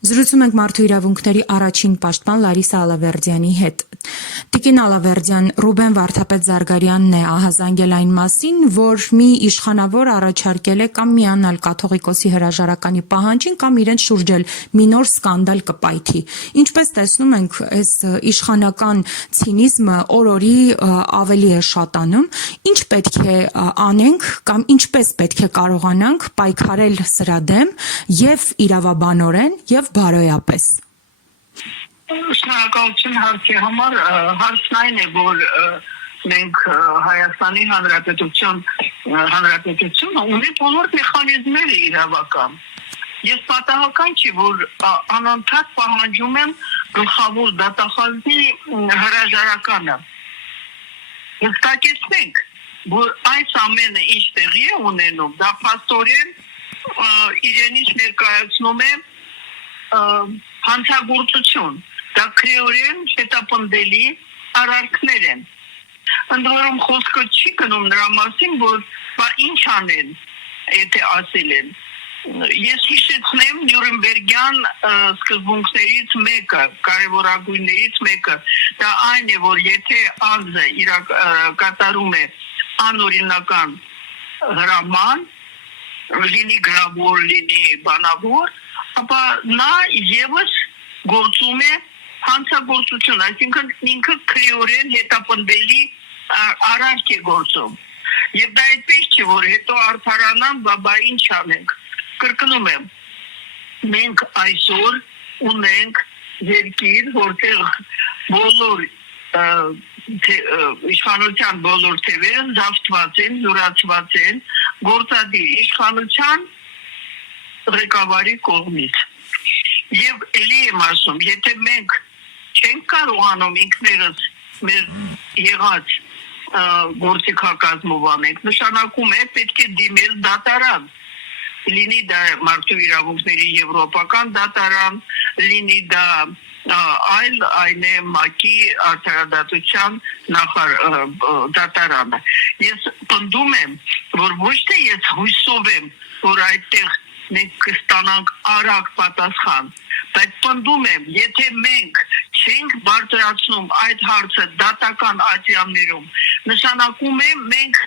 Զրուցում ենք մարդու իրավունքների առաջին պաշտպան Լարիսա Ալավերդյանի հետ։ Տիկին Ալավերդյան, Ռուբեն Վարդապետ Զարգարյանն է ահազանգել այն մասին, որ մի իշխանավոր առաջարկել է կամ միանալ կաթողիկոսի հրաժարականի պահանջին կամ իրենց շուրջ էլ մի նոր սկանդալ կպայթի։ Ինչպես տեսնում ենք, այս իշխանական ցինիզմը օր-օրի ավելի է շատանում։ Ինչ պետք է անենք կամ ինչպես պետք է կարողանանք պայքարել սրա դեմ եւ իրավաբանորեն եւ բարոյապես։ Շնորհակալություն հարցի համար, հարցն այն է, որ մենք Հայաստանի Հանրապետությունը ունի բոլոր մեխանիզմները իրավական։ Ես պատահական չի, որ անընդհատ պահանջում եմ գլխավոր դատախազի հրաժարականը։ Հստակեցնենք, որ այս ամենը ինչ տեղի է ունենում, դա փաստորեն իրենից ներկայացնում է հանցագործություն, դա քրեորեն հետապնդելի արարքներ են։ Ընդ որում խոսքը չի գնում նրա մասին, որ ինչ անեն, եթե ասել են։ Ես հիշեցնեմ Նյուրնբերգյան սկզբունքներից մեկը, կարևորագույններից մեկը, դա այն է, որ եթե անձը կատարում է անօրինական հրաման, լինի գրավոր, լինի բանավոր, ապա նա եւս գործում է հանցագործություն, այսինքն ինքը քրեորեն հետապնդելի արարք է գործում։ Եվ դա այդպես չէ, որ հետո արդարանան, բա ինչ անենք։ Կրկնում եմ, մենք այսօր ունենք երկիր, որտեղ բոլոր իշխանության բոլոր թևերը զավթված են, յուրացված են գործադիր իշխանության ղեկավարի կողմից։ Եվ էլի եմ ասում, եթե մենք չենք կարողանում ինքներս մեր եղած գործիքակազմով անենք, նշանակում է պետք է դիմել դատարան։ Լինի դա մարդու իրավունքների եվրոպական դատարան, լինի դա այն է ՄԱԿ-ի արդարադատության դատարանը։ Ես պնդում եմ, որ ոչ թե ես հույսով եմ, որ այդտեղ մենք կստանանք արագ պատասխան, բայց պնդում եմ, եթե մենք չենք բարձրացնում այդ հարցը դատական ատյաններում, նշանակում է մենք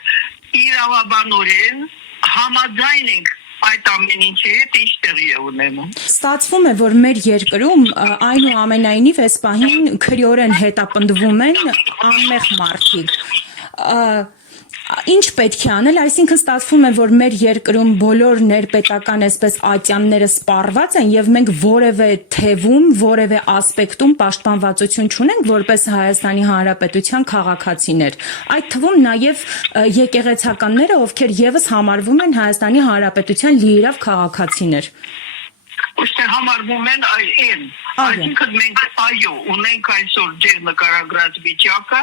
իրավաբանորեն համաձայն ենք այդ ամեն ինչի հետ ինչ տեղի է ունենում։ Ստացվում է, որ մեր երկրում այնուամենայնիվ այս պահին քրեորեն հետապնդվում են անմեղ մարդիկ։ Ինչ պետք է անել, այսինքն ստացվում է, որ մեր երկրում բոլոր ներպետական այսպես ատյանները սպառված են եւ մենք որևէ թևում, որևէ ասպեկտում պաշտպանվածություն չունենք որպես Հայաստանի Հանրապետության քաղաքացիներ։ Այդ թվում նաեւ եկեղեցականները, ովքեր եւս համարվում են Հայաստանի Հանրապետության լիիրավ քաղաքացիներ։ Ωστե համարվում են այն։ Այսինքն մենք ունենք այսօր ձեր նկարագրած վիճակը,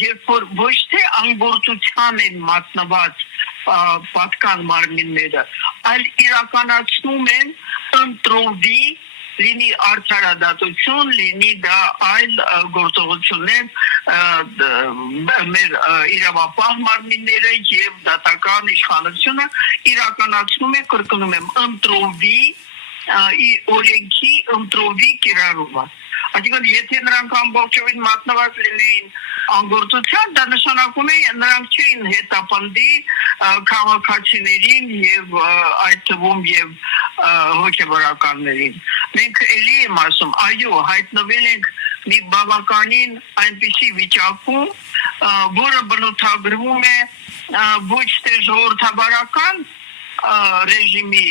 երբ որ ոչ թե անգործության են մատնված պատկան մարմինները, այլ իրականացնում են ընտրովի, լինի արդարադատություն, լինի դա այլ գործողություններ մեր իրավապահ մարմինները եւ դատական իշխանությունը իրականացնում է, կրկնում եմ, ընտրովի օրենքի ընտրովի կիրառումը։ Այսինքն, եթե նրանք ամբողջովին մատնված լինեին անգործության, դա նշանակում է նրանք չէին հետապնդի քաղաքացիներին եւ այդ թվում եւ հոգեվորականներին։ Մենք էլի եմ ասում, այո, հայտնվել ենք մի բավականին այնպիսի վիճակում, որը բնութագրվում է ոչ թե ժողովրդավարական ռեժիմի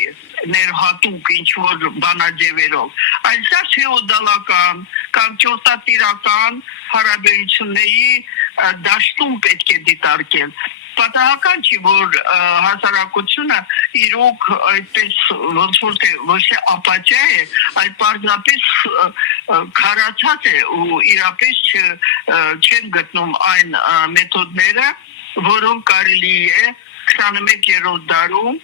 ներհատուկ ինչ-որ բանաձևերով, այլ սա ֆեոդալական կամ ճորտատիրական հարաբերությունների դաշտում պետք է դիտարկել։ Պատահական չի, որ հասարակությունը իրոք այդպես ոնց որ թե ոչ թե ապատիա է, այլ պարզապես քարացած է ու իրապես չեն գտնում այն մեթոդները, որոնք կարելի է 21-րդ դարում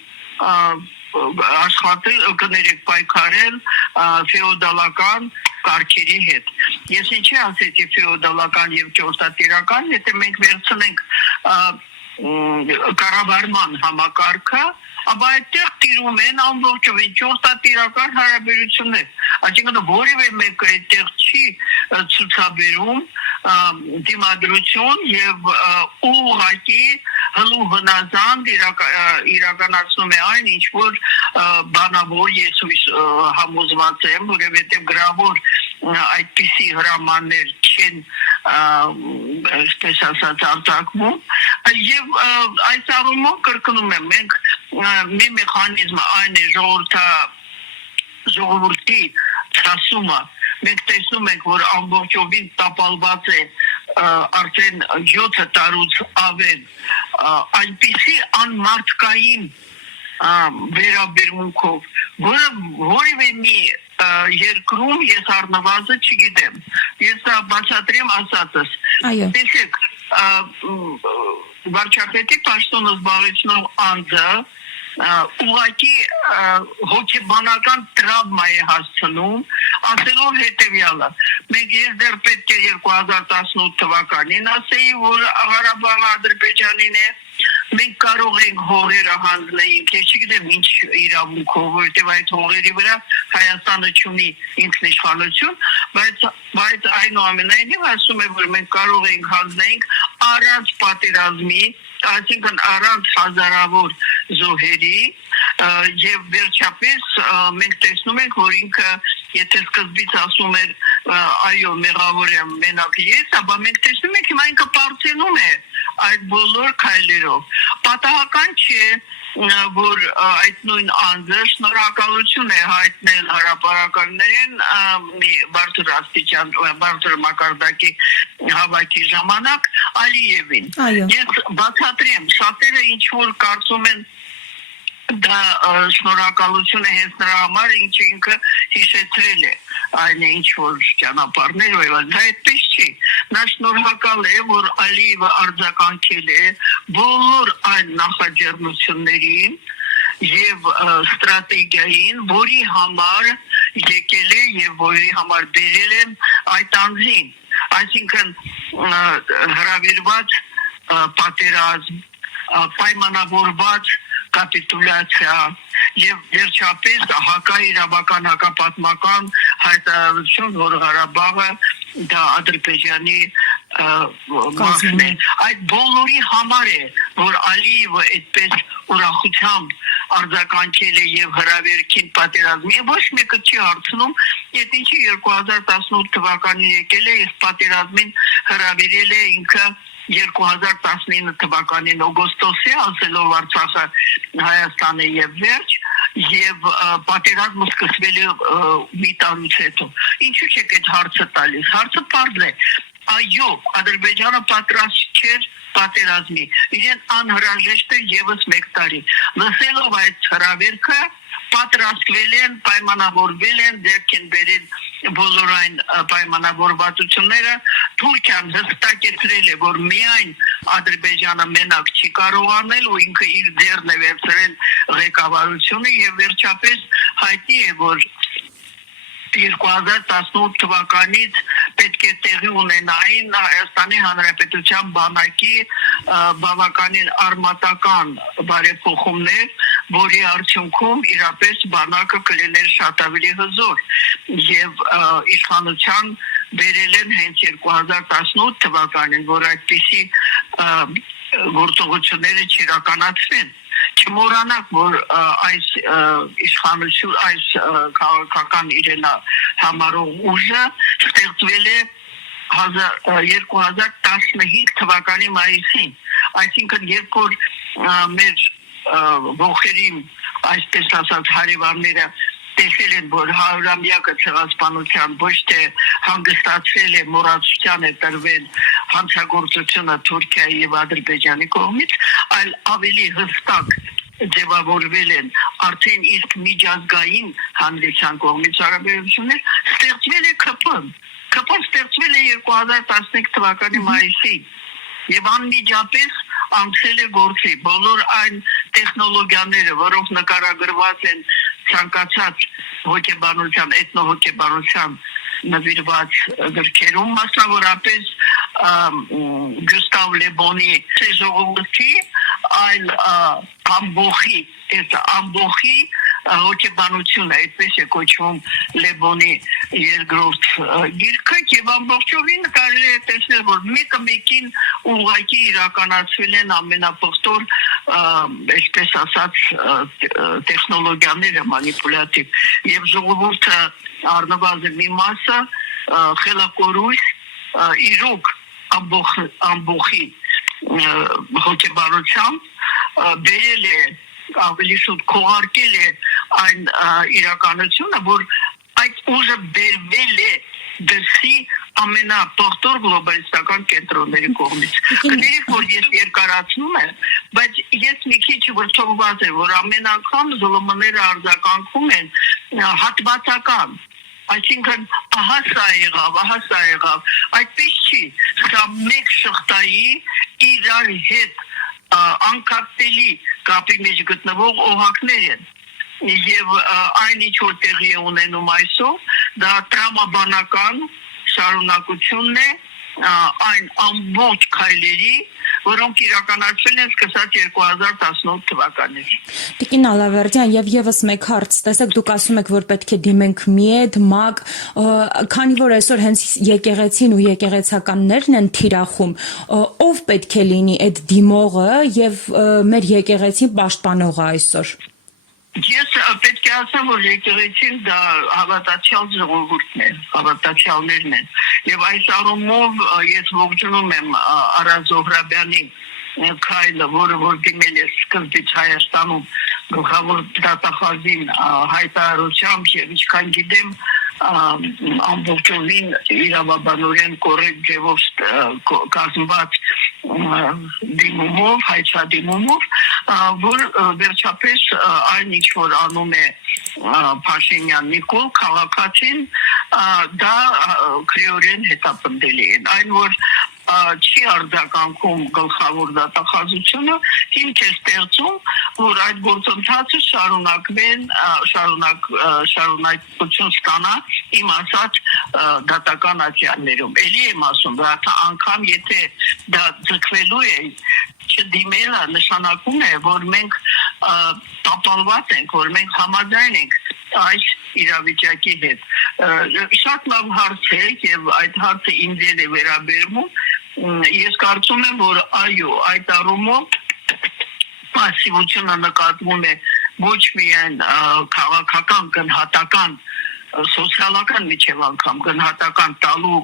աշխատել, կներեք պայքարել ֆեոդալական կարգերի հետ։ Ես ինչի ասեցի ֆեոդալական եւ ճորտատիրական, եթե մենք վերցնենք կառավարման համակարգը, ապա այդտեղ տիրում են ամբողջովին ճորտատիրական հարաբերություններ։ Այսինքն որևէ մեկը այդտեղ չի ցուցաբերում դիմադրություն եւ ուղղակի հլու հնազանդ իրականացնում է այն ինչ որ բանավոր ես համոզված եմ որովհետեւ գրավոր այդպիսի հրամաններ չեն այսպես ասած արտակվում եւ այս առումով կրկնում եմ մենք մի մեխանիզմը այն է ժողովրդի ցասումը մենք տեսնում ենք որ ամբողջովին տապալված է արդեն 7 տարուց ավել այնպիսի անմարդկային վերաբերմունքով որը որևէ մի երկրում ես առնվազն չգիտեմ ես բացատրեմ ասածս տեսեք վարչապետի պաշտոնը զբաղեցնող անձը ուղղակի հոգեբանական տրավմա է հասցնում ասելով հետևյալը մենք ես դեռ պետք է 2018 թվականին ասեի որ Ղարաբաղը Ադրբեջանին է մենք կարող ենք հողերը հանձնեինք ես չգիտեմ ինչ իրավունքով որովհետև այդ հողերի վրա Հայաստանը չունի ինքնիշխանություն բայց այնուամենայնիվ ասում է որ մենք կարող ենք հանձնեինք առանց պատերազմի այսինքն առանց հազարավոր զոհերի եւ վերջապես մենք տեսնում ենք որ ինքը եթե սկզբից ասում էր այո մեղավոր եմ մենակ ես ապա մենք տեսնում ենք հիմա ինքը բարձրանում է այդ բոլոր քայլերով պատահական չէ որ այդ նույն անձը շնորհակալություն է հայտնել հրապարականներին մի բարձր աստիճան բարձր մակարդակի հավաքի ժամանակ Ալիևին ես բացատրեմ շատերը ինչ որ կարծում են դա շնորհակալություն է հենց նրա համար ինչը ինքը հիշեցրել է այն ինչ որ ճանապարհներ դա այդպես չի նա շնորհակալ է որ Ալիևը արձագանքել է բոլոր այն նախաձեռնություններին եւ ստրատեգիային որի համար եկել է եւ որի համար բերել են այդ անձին այսինքն հրավիրված պատերազմ պայմանավորված կապիտուլյացիա եւ վերջապես հակաիրավական հակապատմական հայտարարություն որ Ղարաբաղը դա Ադրբեջանի մասն է այդ բոլորի համար է որ Ալիևը այդպես ուրախությամբ արձագանքել է եւ հրավերքին պատերազմի ոչ մեկը չի հարցնում եթե ինչի 2018 թվականին եկել է իսկ պատերազմին հրավիրել է ինքը 2019 թվականին օգոստոսի ասելով Արցախը Հայաստանը եւ վերջ եւ պատերազմը սկսվել է մի տարուց հետո ինչու՞ չեք այդ հարցը տալիս հարցը բարձ է այո Ադրբեջանը պատրաստ չէր պատերազմի իրեն անհրաժեշտ է եւս 1 տարի լսելով այդ հրավերքը պատրաստվել են պայմանավորվել են դեպք են բերել բոլոր այն պայմանավորվածությունները Թուրքիան հստակեցրել է որ միայն Ադրբեջանը մենակ չի կարող անել ու ինքը իր ձեռն է վերցրել ղեկավարությունը եւ վերջապես հայտնի է որ 2018 թվականից պետք է տեղի ունենային Հայաստանի Հանրապետության բանակի բավականին արմատական բարեփոխումներ, որի արդյունքում իրապես բանակը կլիներ շատ ավելի հզոր եւ իշխանության բերել են հենց 2018 թվականին, որ այդպիսի գործողությունները չիրականացվեն չմոռանանք որ այս իշխանություն այս քաղաքական իրենա համարող ուժը ստեղծվել է 2015 թվականի մայիսին այսինքն երբ որ մեր ողերի այսպես ասած հարևանները տեսել են որ 100-ամյակը ցեղասպանության ոչ թե հանգստացվել է մոռացության է տրվել հանցագործությունը Թուրքիայի եւ Ադրբեջանի կողմից այլ ավելի հստակ ձևավորվել են արդեն իսկ միջազգային հանրության կողմից հարաբերություններ ստեղծվել է ԿՊ ստեղծվել է 2015 թվականի մայիսին եւ անմիջապես անցել է գործի բոլոր այն տեխնոլոգիաները որոնք նկարագրված են ցանկացած հոգեբանության էթնոհոգեբանության նվիրված գրքերում մասնավորապես Գյուստավ Լեբոնի ժողովրդի այլ ամբողի հոգեբանությունը, այդպես է կոչվում Լեբոնի երկրորդ գիրքը, եւ ամբողջովին կարելի է տեսնել, որ մեկը մեկին ուղղակի իրականացվել են ամենապղտոր, այսպես ասած, տեխնոլոգիաները մանիպուլյատիվ, եւ ժողովուրդը առնվազն մի մասը խելակորույս իրոք ամբողջի հոգեբանությամբ բերել է ավելի շուտ քողարկել է այն իրականությունը, որ այդ ուժը բերվել է դրսի ամենապղտոր գլոբալիստական կենտրոնների կողմից։ Կներեք, որ ես երկարացնում եմ, բայց ես մի քիչ վրդովված եմ, որ ամեն անգամ զոլոմաները արձագանքում են հատվածական, այսինքն ահա սա եղավ, այդպես չի, սա մեկ շղթայի իրար հետ անկապտելի կապի մեջ գտնվող օղակներ են։ Եվ այն ինչ որ տեղի է ունենում այսօր, դա տրամաբանական շարունակությունն է այն ամբողջ քայլերի, որոնք իրականացվել են սկսած 2018 թվականից։ Տիկին Ալավերդյան, եւ եւս մեկ հարց, տեսեք, դուք ասում եք, որ պետք է դիմենք միեդ, մակ, քանի որ այսօր հենց եկեղեցին ու եկեղեցականներն են թիրախում, ով պետք է լինի այդ դիմողը եւ մեր եկեղեցին պաշտպանողը այսօր։ Ես պետք է ասեմ, որ եկեղեցին դա հավատացյալ ժողովուրդն է, հավատացյալներն են։ Եվ այս առումով ես ողջունում եմ Արա Զոհրաբյանի քայլը, որը որ դիմել է սկզբից Հայաստանում գլխավոր դատախազին հայտարարությամբ եւ ինչքան գիտեմ ամբողջովին իրավաբանորեն կոռեկտ ձևով կազմված դիմումով, հայցադիմումով, որ վերջապես այն ինչ որ անում է Փաշինյան Նիկոլ քաղաքացին, դա քրեորեն հետապնդելի է։ Այն որ չի արձագանքում գլխավոր դատախազությունը, հիմք է ստեղծում, որ այդ գործընթացը շարունակություն ստանա իմ ասած դատական ատյաններում։ Էլի եմ ասում, որ անգամ եթե դա ձգվելու է, չդիմելը նշանակում է, որ մենք տապալված ենք, որ մենք համաձայն ենք այս իրավիճակի հետ։ Շատ լավ հարց է եւ այդ հարցը ինձ է վերաբերվում։ Ես կարծում եմ, որ այո, այդ առումով պասիվությունը նկատվում է ոչ միայն քաղաքական գնահատական, սոցիալական միջև անգամ գնահատական տալու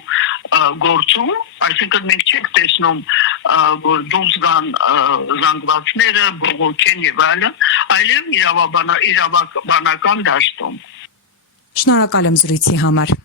գործում, այսինքն մենք չենք տեսնում, որ դուրս գան զանգվածները, բողոքեն եւ այլն, այլև իրավաբանական դաշտում։ Շնորհակալ եմ զրույցի համար։